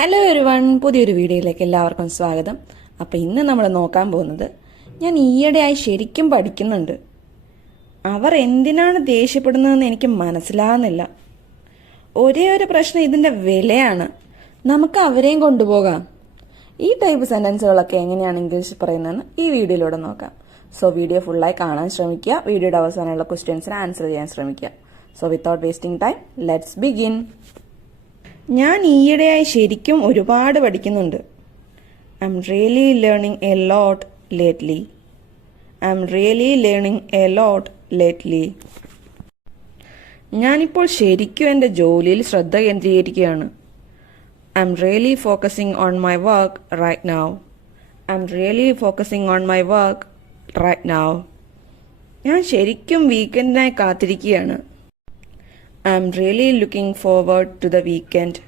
Hello ഒരു one പുതിയൊരു വീഡിയോയിലേക്ക് എല്ലാവർക്കും സ്വാഗതം. അപ്പോൾ ഇന്ന് നമ്മൾ നോക്കാൻ പോകുന്നത് ഞാൻ ഈയിടെയായി ശരിക്കും പഠിക്കുന്നുണ്ട്. അവർ എന്തിനാണ് ദേഷ്യപ്പെടുന്നതെന്ന് എനിക്ക് മനസ്സിലാകുന്നില്ല. ഒരേ ഒരു പ്രശ്നം ഇതിന്റെ വിലയാണ്. നമുക്ക് അവരെയും കൊണ്ടുപോകാം. ഈ ടൈപ്പ് സെന്റൻസുകളൊക്കെ എങ്ങനെയാണ് ഇംഗ്ലീഷിൽ പറയുന്നതെന്ന് ഈ വീഡിയോയിലൂടെ നോക്കാം. സോ വീഡിയോ ഫുള്ളായി കാണാൻ ശ്രമിക്കുക. വീഡിയോയുടെ അവസാനമുള്ള ക്വസ്റ്റ്യൻസിന് ആൻസർ ചെയ്യാൻ ശ്രമിക്കുക. So without wasting time let's begin ഞാൻ ഈയിടെയായി ശരിക്കും ഒരുപാട് പഠിക്കുന്നുണ്ട്. I'm really learning a lot lately I'm really learning a lot lately ഞാനിപ്പോൾ ശരിക്കും എന്റെ ജോലിയിൽ ശ്രദ്ധ കേന്ദ്രീകരിക്കുകയാണ്. I'm really focusing on my work right now I'm really focusing on my work right now ഞാൻ ശരിക്കും വീക്കെൻഡിനായി കാത്തിരിക്കുകയാണ്. I really looking forward to the weekend.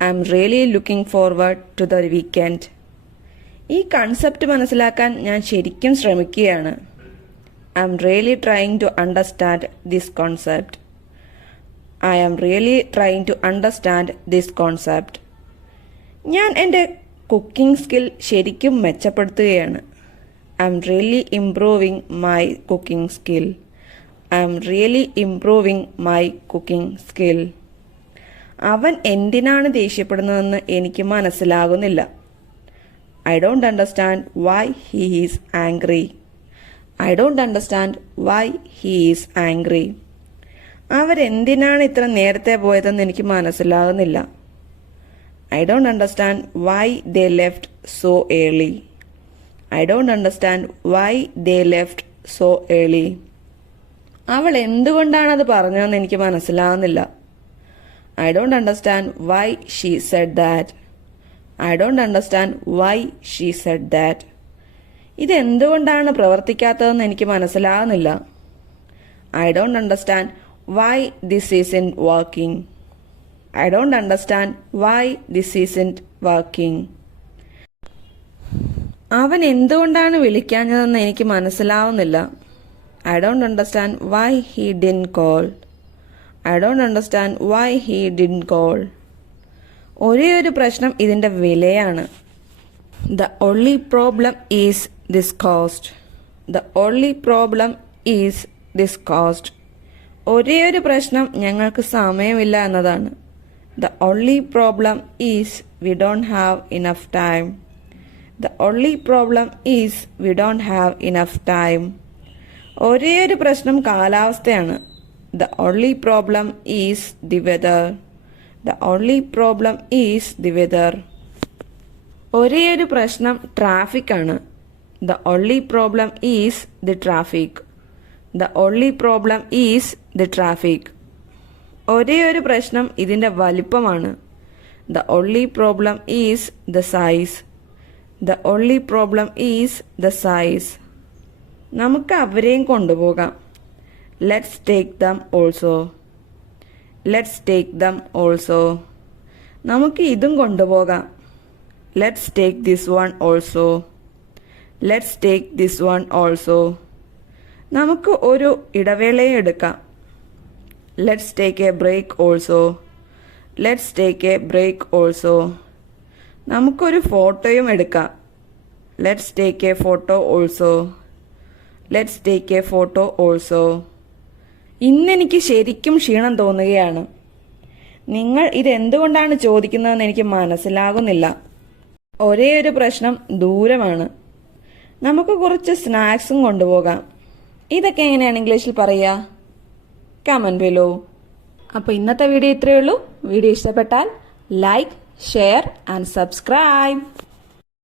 I'm really looking forward to the weekend. ഈ കൺസെപ്റ്റ് മനസ്സിലാക്കാൻ ഞാൻ ശരിക്കും ശ്രമിക്കുകയാണ്. I'm really trying to understand this concept I am really trying to understand this concept ഞാൻ എന്റെ കുക്കിംഗ് സ്കിൽ ശരിക്കും മെച്ചപ്പെടുത്തുകയാണ്. I'm really improving my cooking skill I'm really improving my cooking skill അവൻ എന്തിനാണ് ദേഷ്യപ്പെടുന്നതെന്ന് എനിക്ക് മനസ്സിലാകുന്നില്ല. I don't understand why he is angry I don't understand why he is angry അവരെന്തിനാണ് ഇത്ര നേരത്തെ പോയതെന്ന് എനിക്ക് മനസ്സിലാകുന്നില്ല. I don't understand why they left so early I don't understand why they left so early അവൾ എന്തുകൊണ്ടാണ് അത് പറഞ്ഞതെന്ന് എനിക്ക് മനസ്സിലാവുന്നില്ല. I don't understand why she said that I don't understand why she said that ഇതെന്തുകൊണ്ടാണ് പ്രവർത്തിക്കാത്തതെന്ന് എനിക്ക് മനസ്സിലാവുന്നില്ല. I don't understand why this isn't working I don't understand why this isn't working അവൻ എന്തുകൊണ്ടാണ് വിളിക്കാഞ്ഞതെന്ന് എനിക്ക് മനസ്സിലാവുന്നില്ല. I don't understand why he didn't call I don't understand why he didn't call ഒരേ ഒരു പ്രശ്നം ഇതിന്റെ വിലയാണ്. The only problem is this cost the only problem is this cost ഒരേ ഒരു പ്രശ്നം ഞങ്ങൾക്ക് സമയമില്ല എന്നതാണ്. The only problem is we don't have enough time the only problem is we don't have enough time ഒരേ ഒരു പ്രശ്നം കാലാവസ്ഥയാണ്. The only problem is the weather the only problem is the weather ഒരേ ഒരു പ്രശ്നം ട്രാഫിക് ആണ്. The only problem is the traffic the only problem is the traffic ഒരേ ഒരു പ്രശ്നം ഇതിന്റെ വലിപ്പമാണ്. The only problem is the size the only problem is the size നമുക്ക് അവരെയും കൊണ്ടുപോകാം. Let's take them also let's take them also നമുക്ക് ഇതും കൊണ്ടുപോകാം. Let's take this one also let's take this one also നമുക്ക് ഒരു ഇടവേളയും എടുക്കാം. Let's take a break also let's take a break also നമുക്കൊരു ഫോട്ടോയും എടുക്കാം. Let's take a photo also let's take a photo also ഇന്നെനിക്ക് ശരിക്കും ക്ഷീണം തോന്നുകയാണ്. നിങ്ങൾ ഇതെന്തുകൊണ്ടാണ് ചോദിക്കുന്നതെന്ന് എനിക്ക് മനസ്സിലാകുന്നില്ല. ഒരേ ഒരു പ്രശ്നം ദൂരമാണ്. നമുക്ക് കുറച്ച് സ്നാക്സും കൊണ്ടുപോകാം. ഇതൊക്കെ എങ്ങനെയാണ് ഇംഗ്ലീഷിൽ പറയുക? കമന്റ് ബിലോ അപ്പോൾ ഇന്നത്തെ വീഡിയോ ഇത്രയേ ഉള്ളൂ. വീഡിയോ ഇഷ്ടപ്പെട്ടാൽ ലൈക്ക് ഷെയർ ആൻഡ് സബ്സ്ക്രൈബ്